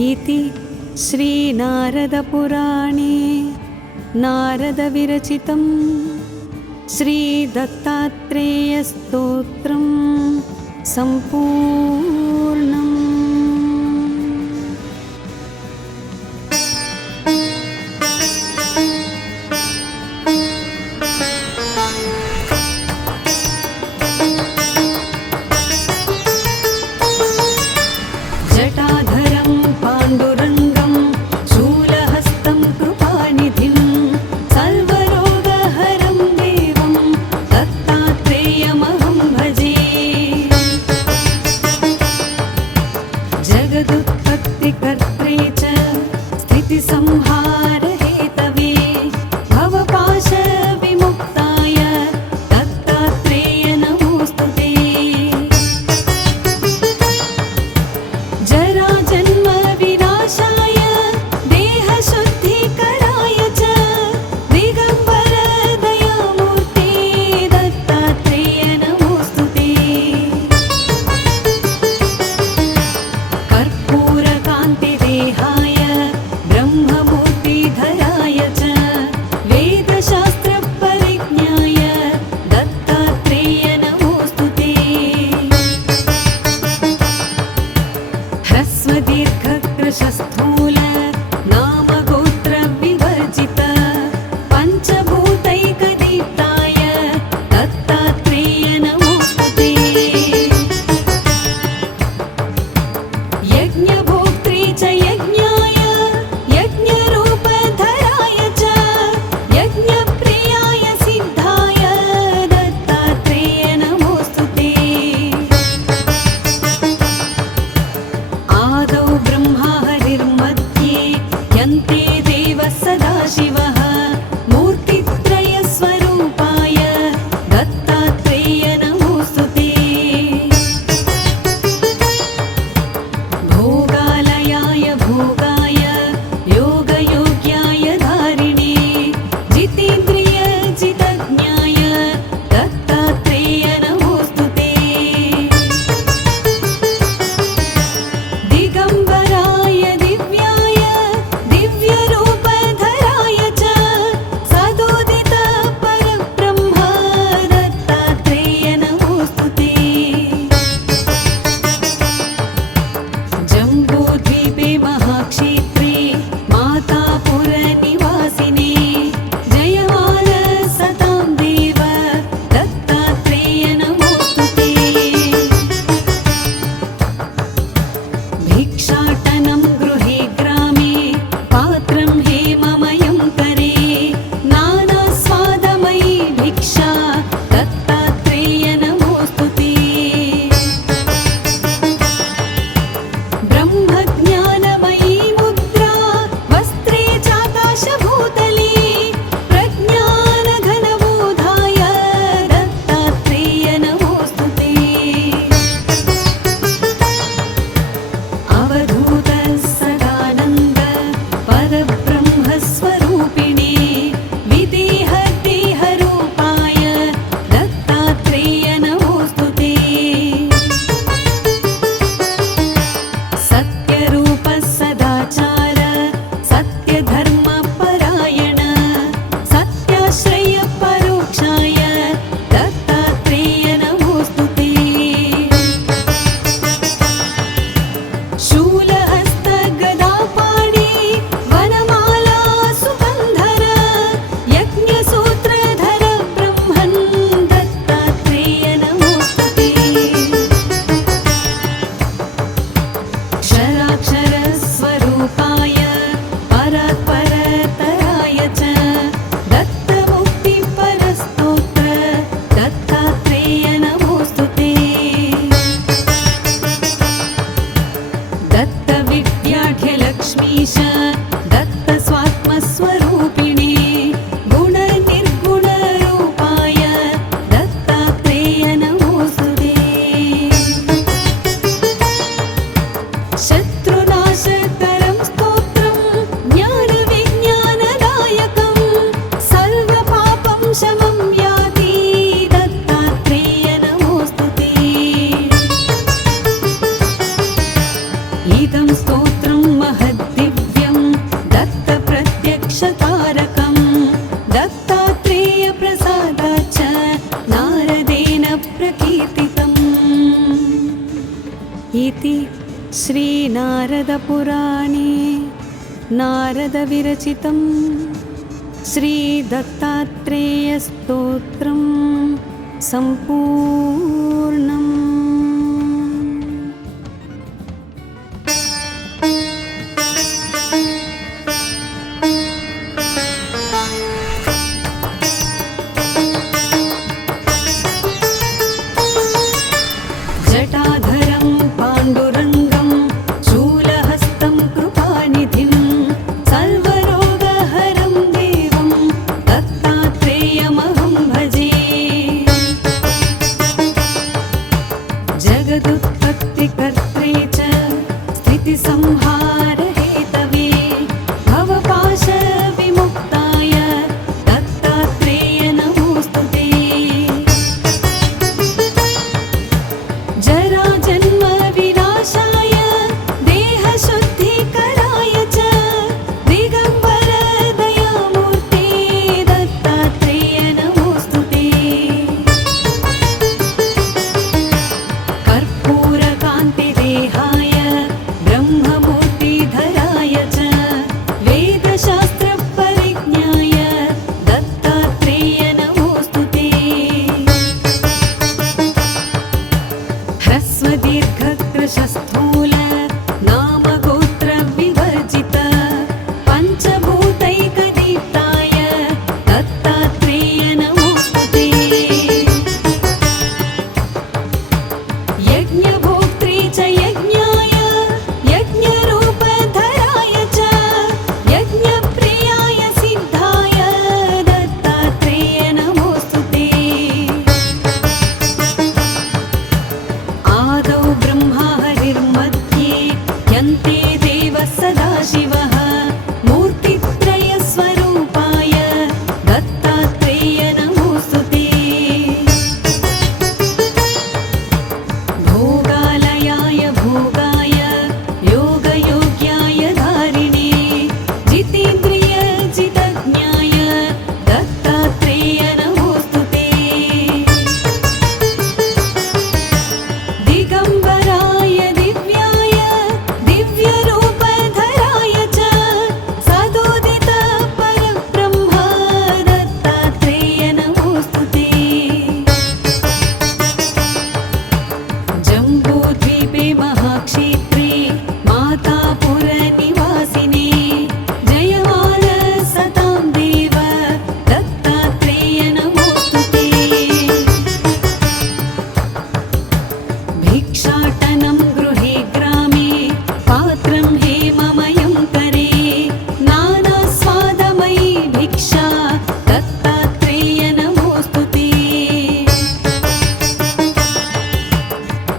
इति श्रीनारदपुराणे नारदविरचितं श्रीदत्तात्रेयस्तोत्रं सम्पूर्णम्। जटाधरं पाण्डुरङ्गं शूलहस्तं कृपानिधिं सर्वरोगहरं देवं दत्तात्रेयमहं भजे। जगदुत्पत्तिकर्त्रे च स्थितिसंहारहेतवे भवपाशविमुक्ताय दत्तात्रेय नमोऽस्तु ते। जराजन्मविनाशाय देहशुद्धिकराय च दिगम्बर दयामूर्ते दत्तात्रेय नमोऽस्तु ते। कर्पूरकान्तिदे इति श्रीनारदपुराणे नारदविरचितं श्रीदत्तात्रेयस्तोत्रं सम्पूर्णम्। जटाधरं पाण्डुरङ्गं शूलहस्तं कृपानिधिं सर्वरोगहरं देवं दत्तात्रेयमहं भजे। जगदुत्पत्तिकर्त्रे च स्थितिसंहारहेतवे भवपाशविमुक्ताय दत्तात्रेय नमोऽस्तु ते। जराजन्म विनाशाय देहशुद्धिकराय च दिगम्बर दयामूर्ते दत्तात्रेय नमोऽस्तु ते। कर्पूरकान्तिदेहाय ब्रह्ममूर्तिधराय च वेदशास्त्रपरिज्ञाय दत्तात्रेय नमोऽस्तु ते। ह्रस्वदीर्घकृशस्थूल नामगोत्रविवर्जित पञ्चभूतैकदीप्ताय दत्तात्रेय नमोऽस्तु ते। यज्ञभोक्त्री च यज्ञाय यज्ञरूपधराय च यज्ञप्रियाय सिद्धाय दत्तात्रेय नमोऽस्तु ते। आदौ ब्रह्मा हरिर्मध्ये यन्ते देवः सदाशिवः मूर्तित्रयस्वरूपाय दत्तात्रेय नमोऽस्तु ते। भोगालयाय भोगाय योगयोग्याय धारिणे जितेन्द्रियजितज्ञाय दत्तात्रेय नमोऽस्तु ते। दिगम्बराय दिव्याय दिव्यरूपधराय च सदोदित परब्रह्म दत्तात्रेय नमोऽस्तु ते। जम्बूद्वीपे महाक्षेत्रे मातापुरनिवासिने जयमान सतां देव दत्तात्रेय नमोऽस्तु ते। भिक्षाटनं गृहे ग्रामे पात्रं हेममयं करे नानास्वादमयी भिक्षा दत्तात्रेय नमोऽस्तु ते।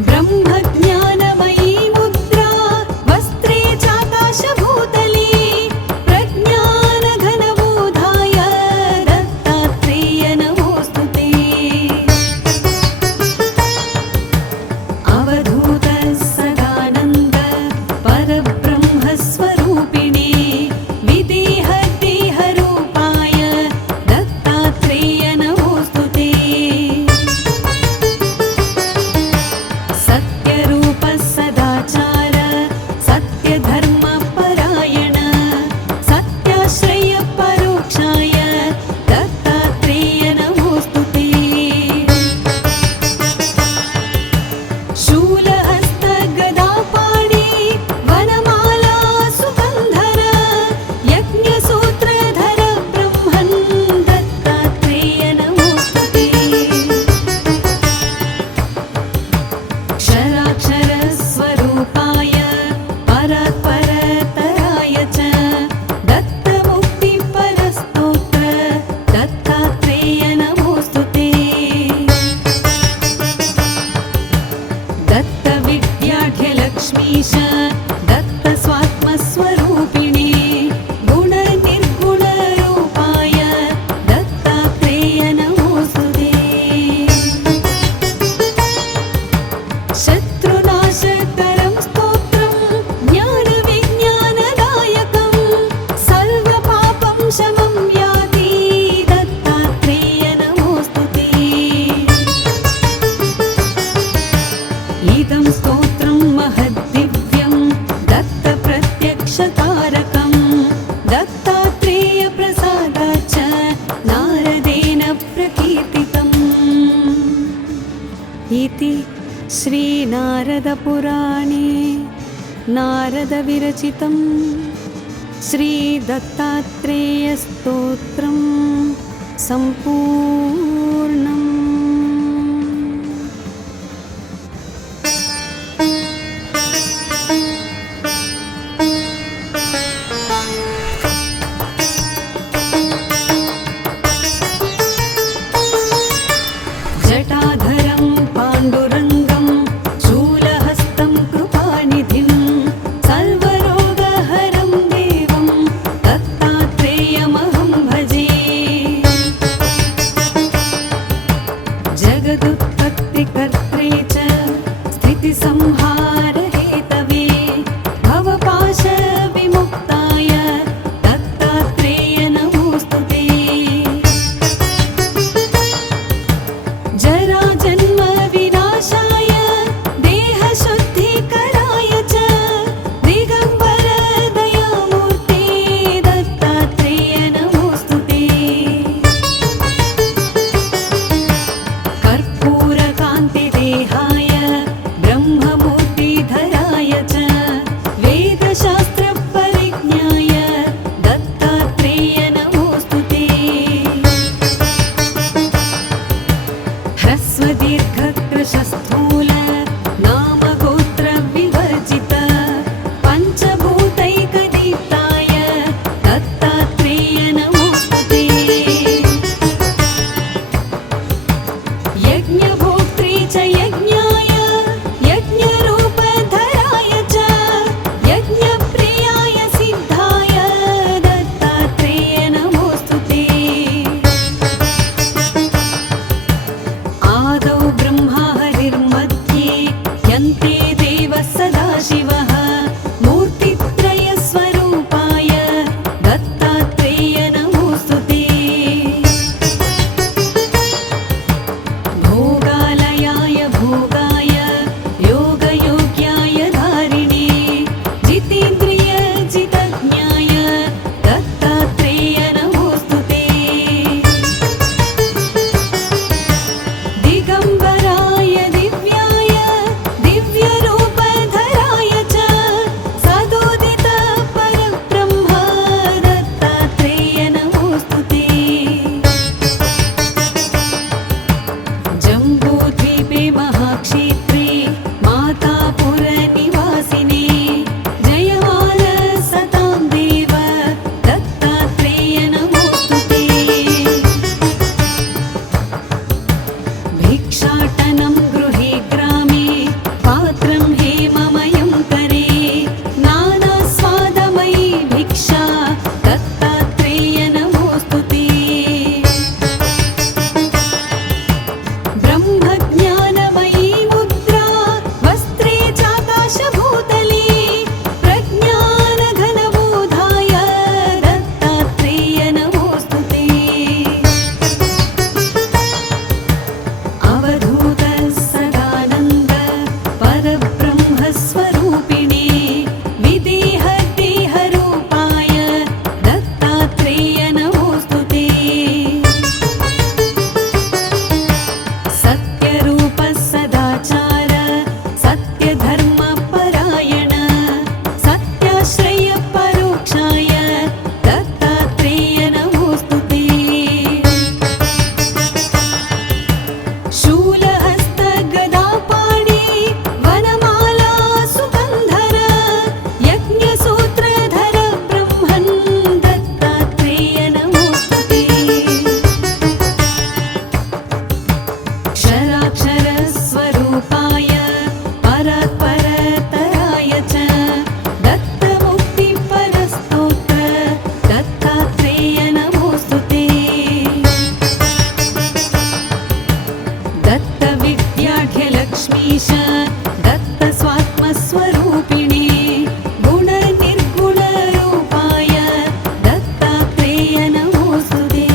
ब्रह्मज्ञानमयी मुद्रा वस्त्रे चाकाशभूतले प्रज्ञानघनबोधाय दत्तात्रेय नमोऽस्तु ते। अवधूत सदानन्द परब्रह्मस्वरूपिणे विदेहदेहरूपाय दत्तात्रेय नमोऽस्तु ते। सत्यरूप सदाचार सत्यधर्मपरायण सत्याश्रय परोक्षाय दत्तात्रेय नमोऽस्तु ते। शूलहस्त गदापाणि वनमाला सुगन्धर यज्ञसूत्रधर ब्रह्मन् दत्तात्रेय नमोऽस्तु ते। क्षराक्षरस्वरूपाय परात्परतराय च दत्तमुक्तिपरस्तोत्र दत्तात्रेय नमोऽस्तु ते। दत्तविद्याढ्यलक्ष्मीश दत्तस्वात्मस्वरूपिणे गुणनिर्गुणरूपाय दत्तात्रेय नमोऽस्तु ते। शत्रुनाशकरं स्तोत्रं ज्ञानविज्ञानदायकं सर्वपापं शमं याति दत्तात्रेय नमोऽस्तु ते। इदं स्तोत्रं महद्दिव्यं दत्तप्रत्यक्षतारकं दत्तात्रेयप्रसादात् च नारदेन प्रकीर्तितम् इति श्रीनारदपुराणे नारदविरचितं श्रीदत्तात्रेयस्तोत्रं सम्पूर्णम्। जटाधरं पाण्डुरङ्गं शूलहस्तं कृपानिधिं सर्वरोगहरं देवं दत्तात्रेयमहं भजे। जगदुत्पत्तिकर्त्रे च स्थितिसंहारहेतवे भवपाशविमुक्ताय दत्तात्रेय नमोऽस्तुते। जराजन्मविनाशाय देहशुद्धिकराय च दिगम्बर दयामूर्ते दत्तात्रेय नमोऽस्तुते। कर्पूरकान्तिदेहाय ब्रह्ममूर्तिधराय च वेदशास्त्रपरिज्ञाय दत्तात्रेय नमोऽस्तुते। ह्रस्वदीर्घकृशस्थूल नामगोत्रविवर्जित पञ्चभूतैकदीप्ताय दत्तात्रेय नमोऽस्तुते। यज्ञभोक्त्री च यज्ञाय यज्ञरूपधराय च यज्ञप्रियाय सिद्धाय दत्तात्रेय नमोऽस्तुते। आदौ ब्रह्मा हरिर्मध्ये यन्ते देवः सदाशिवः मूर्तित्रयस्वरूपाय दत्तात्रेय नमोऽस्तुते। भोगालयाय भोगाय योगयोग्याय धारिणे जितेन्द्रियजितज्ञाय दत्तात्रेय नमोऽस्तुते। दिगम्बराय दिव्याय दिव्यरूपधराय च सदोदित परब्रह्म दत्तात्रेय नमोऽस्तुते। जम्बूद्वीपे महाक्षेत्रे मातापुरनिवासिने जयमाल सतां देव दत्तात्रेय नमोऽस्तुते। भिक्षाटनं गृहे ग्रामे पात्रं हेममयं करे नानास्वादमयी भिक्षा दत्तात्रेय नमोऽस्तुते। ब्रह्मज्ञानमयी मुद्रा वस्त्रे चाकाशभूतले प्रज्ञानघनबोधाय दत्तात्रेय नमोऽस्तुते। अवधूत सदानन्द परब्रह्मस्वरूपिणे विदेहदेहरूपाय दत्तात्रेय नमोऽस्तुते। सत्यरूप सदाचार सत्यधर्मपरायण सत्याश्रयपरोक्षाय दत्तात्रेय नमोऽस्तुते। शूलहस्तगदापाणि वनमाला सुगन्धर यज्ञसूत्रधर ब्रह्मन् दत्तात्रेय नमोऽस्तुते। क्षराक्षरस्वरूपाय परात्परतराय च दत्तमुक्तिपरस्तोत्र दत्तात्रेय नमोऽस्तुते। दत्तविद्याढ्यलक्ष्मीश दत्तस्वात्मस्वरूपिणे गुणनिर्गुणरूपाय दत्तात्रेय नमोऽस्तुते।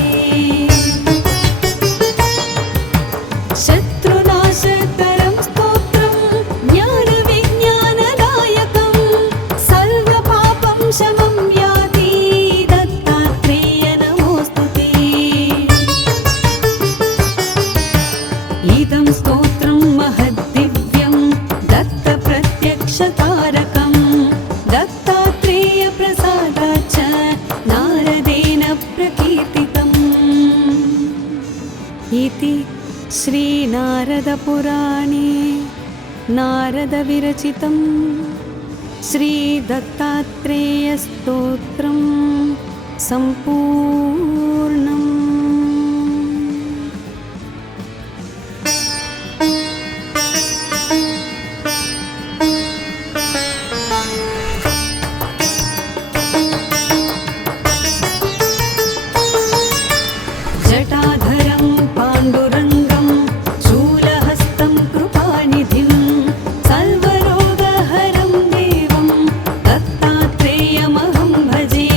शत्रुनाशकरं स्तोत्रं ज्ञान क्लेशकारकं दत्तात्रेयप्रसादाच्च नारदेन प्रकीर्तितम् इति श्रीनारदपुराणे नारदविरचितं श्रीदत्तात्रेयस्तोत्रं सम्पूर्णम्। जटाधरं पाण्डुरङ्गं शूलहस्तं कृपानिधिं सर्वरोगहरं देवं दत्तात्रेयमहं भजे।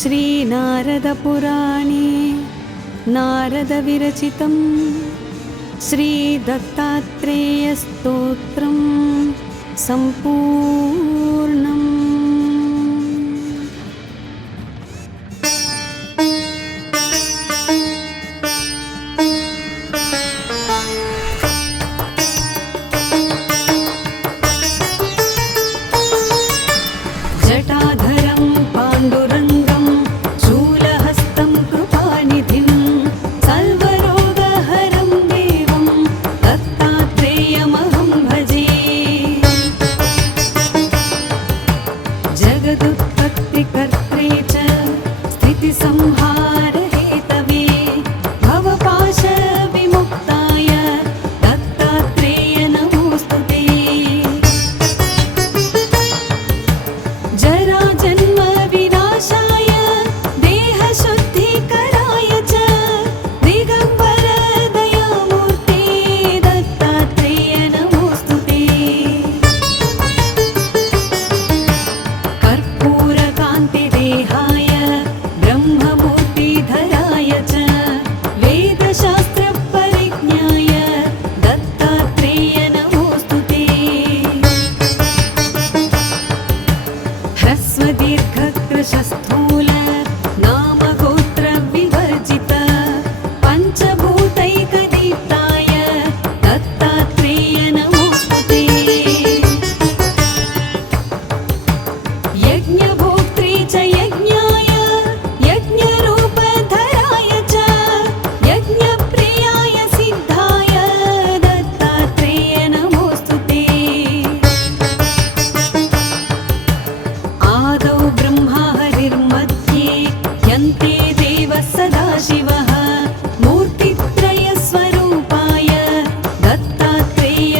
श्रीनारदपुराणे नारदविरचितं श्रीदत्तात्रेयस्तोत्रं सम्पूर्णम्। जटाधरं पाण्डुरङ्गं शूलहस्तं कृपानिधिं सर्वरोगहरं देवं दत्तात्रेयमहं भजे। जगदुत्पत्तिकर्त्रे च स्थितिसंहारहेतवे भवपाशविमुक्ताय दत्तात्रेय नमोऽस्तु ते। जराजन्म विनाशाय देहशुद्धिकराय च दिगम्बर दयामूर्ते दत्तात्रेय नमोऽस्तु ते। कर्पूरकान्तिदेहाय ब्रह्ममूर्तिधराय च वेदशास्त्रपरिज्ञाय दत्तात्रेय नमोऽस्तु ते। ह्रस्वदीर्घकृशस्थूल नामगोत्रविवर्जित पञ्चभूतैकदीप्ताय दत्तात्रेय नमोऽस्तु ते। यज्ञभोक्त्रे च यज्ञाय यज्ञरूपधराय च यज्ञप्रियाय सिद्धाय दत्तात्रेय नमोऽस्तु ते। आदौ ब्रह्मा हरिर्मध्ये यन्ते देवः सदाशिवः मूर्तित्रयस्वरूपाय दत्तात्रेय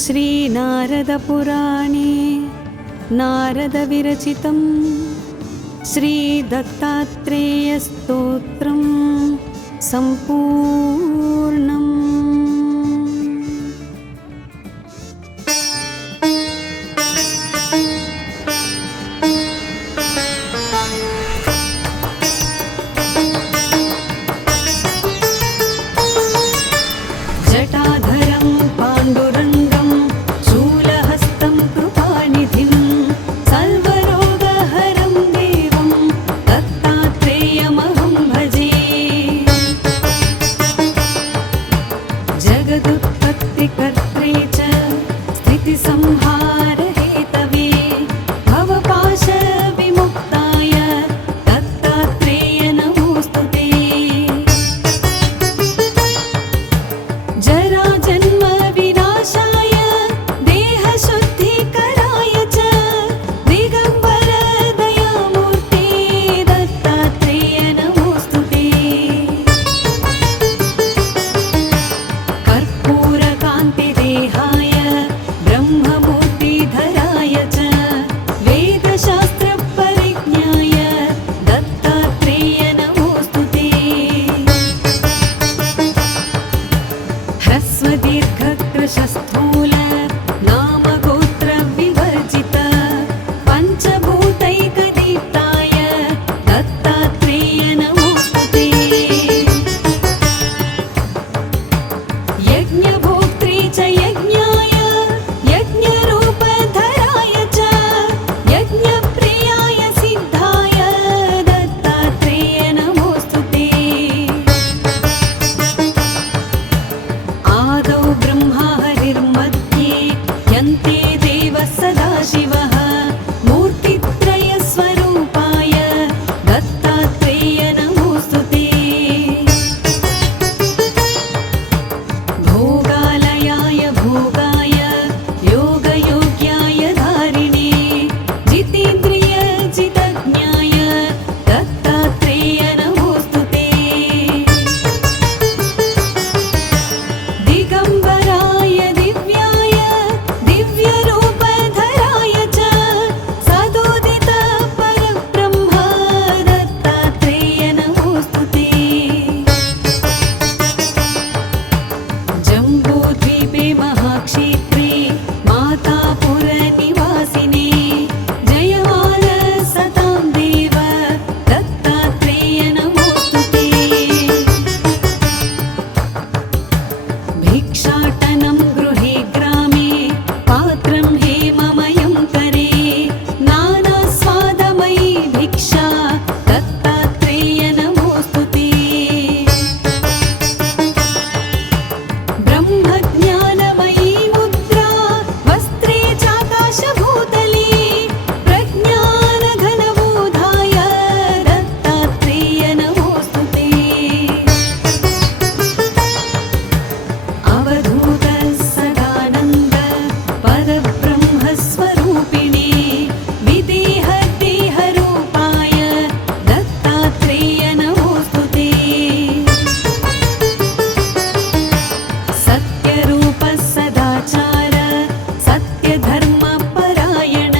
श्रीनारदपुराणे नारदविरचितं श्रीदत्तात्रेयस्तोत्रं सम्पूर्णम्। जटाधरं पाण्डुरङ्गं शूलहस्तं कृपानिधिं सर्वरोगहरं देवं दत्तात्रेयमहं भजे। जगदुत्पत्तिकर्त्रे च स्थितिसंहारहेतवे भवपाशविमुक्ताय दत्तात्रेय नमोऽस्तुते। जराजन्म विनाशाय देहशुद्धिकराय च दिगम्बर दयामूर्ते दत्तात्रेय नमोऽस्तुते। कर्पूरकान्तिदेहाय ब्रह्ममूर्तिधराय च वेदशास्त्रपरिज्ञाय दत्तात्रेय नमोऽस्तुते। ह्रस्वदीर्घकृशस्थूल नामगोत्रविवर्जित पञ्चभूतैकदीप्ताय दत्तात्रेय नमोऽस्तुते। यज्ञभोक्त्री च यज्ञाय यज्ञरूपधराय च यज्ञप्रियाय सिद्धाय दत्तात्रेय नमोऽस्तुते। आदौ ब्रह्मा हरिर्मध्ये यन्ते देवः सदाशिवः मूर्तित्रयस्वरूपाय दत्तात्रेय नमोऽस्तुते। भोगालयाय भोगाय योगयोग्याय धारिणे जितेन्द्रियजितज्ञाय दत्तात्रेय नमोऽस्तुते। दिगम्बराय दिव्याय दिव्यरूपधराय च सदोदित परब्रह्म दत्तात्रेय नमोऽस्तुते। जम्बूद्वीपे महाक्षेत्रे मातापुरनिवासिने जयमान सतां देव दत्तात्रेय नमोऽस्तुते। भिक्षाटनं गृहे ग्रामे पात्रं हेममयं करे नानास्वादमयी भिक्षा दत्तात्रेय नमोऽस्तुते। ब्रह्मज्ञानमयी मुद्रा वस्त्रे चाकाशभूतले प्रज्ञानघनबोधाय दत्तात्रेय नमोऽस्तुते। अवधूत सदानन्द परब्रह्मस्वरूपिणे विदेहदेहरूपाय दत्तात्रेय नमोऽस्तुते। सत्यरूप सदाचार सत्यधर्मपरायण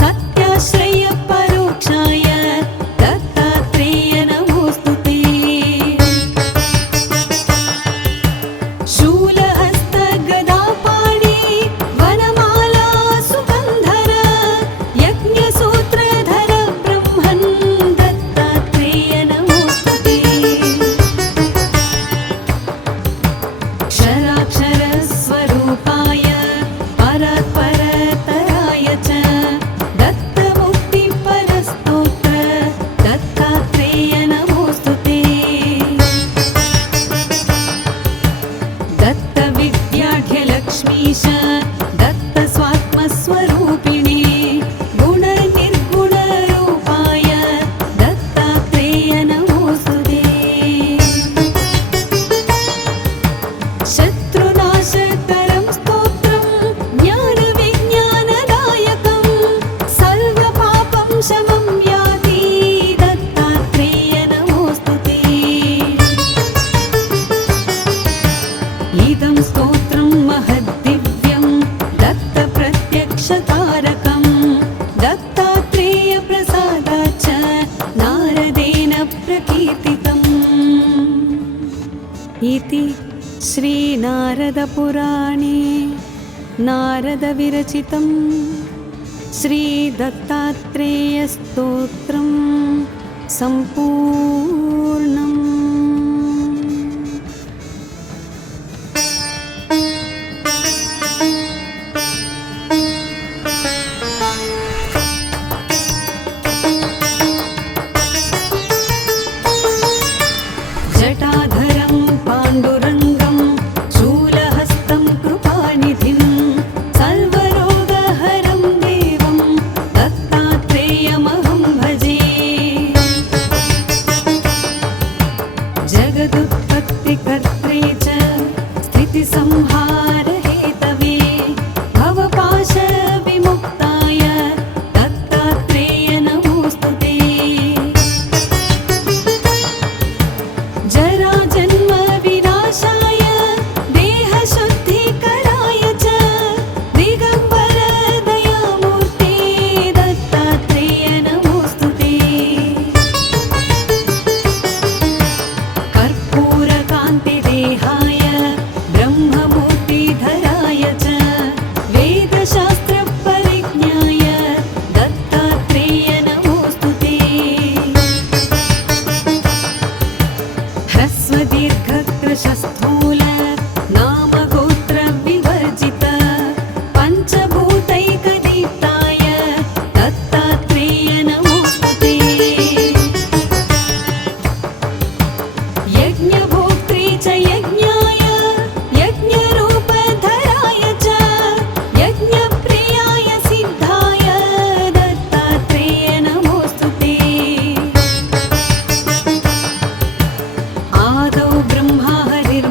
सत्याश्रय परोक्षाय दत्तात्रेय नमोऽस्तुते। शूलहस्त गदापाणि वनमाला सुगन्धर यज्ञसूत्रधर ब्रह्मन् दत्तात्रेय नमोऽस्तुते। क्षराक्षरस्वरूपाय परात्परतराय च दत्तमुक्तिपरस्तोत्र दत्तात्रेय नमोऽस्तुते। दत्तविद्याढ्यलक्ष्मीश दत्तस्वात्मस्वरूपिणे गुणनिर्गुणरूपाय दत्तात्रेय नमोऽस्तुते। शत्रुनाशकरं स्तोत्रं ज्ञानविज्ञानदायकं सर्वपापं शमं याति दत्तात्रेय नमोऽस्तुते। इदं स्तोत्रं महद्दिव्यं इति श्रीनारदपुराणे नारदविरचितं श्रीदत्तात्रेयस्तोत्रं सम्पूर्णम्। जटाधरं पाण्डुरङ्गं शूलहस्तं कृपानिधिं सर्वरोगहरं देवं दत्तात्रेयमहं भजे। जगदुत्पत्तिकर्त्रे च स्थितिसंहारहेतवे भवपाशविमुक्ताय दत्तात्रेय नमोऽस्तु ते। जराजन्म विनाशाय देहशुद्धिकराय च दिगम्बर दयामूर्ते दत्तात्रेय नमोऽस्तु ते। कर्पूरकान्तिदेहाय ब्रह्ममूर्तिधराय च वेदशास्त्रपरिज्ञाय दत्तात्रेय नमोऽस्तु ते। ह्रस्वदीर्घकृशस्थूल नामगोत्रविवर्जित पञ्चभूतैकदीप्ताय दत्तात्रेय नमोऽस्तु ते। यज्ञभोक्त्री च यज्ञाय यज्ञरूपधराय च यज्ञप्रियाय सिद्धाय दत्तात्रेय नमोऽस्तु ते। आदौ ब्रह्मा हरिर्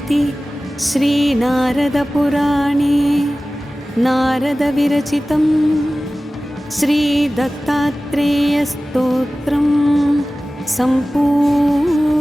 इति श्रीनारदपुराणे नारदविरचितं श्रीदत्तात्रेयस्तोत्रं सम्पूर्णम्।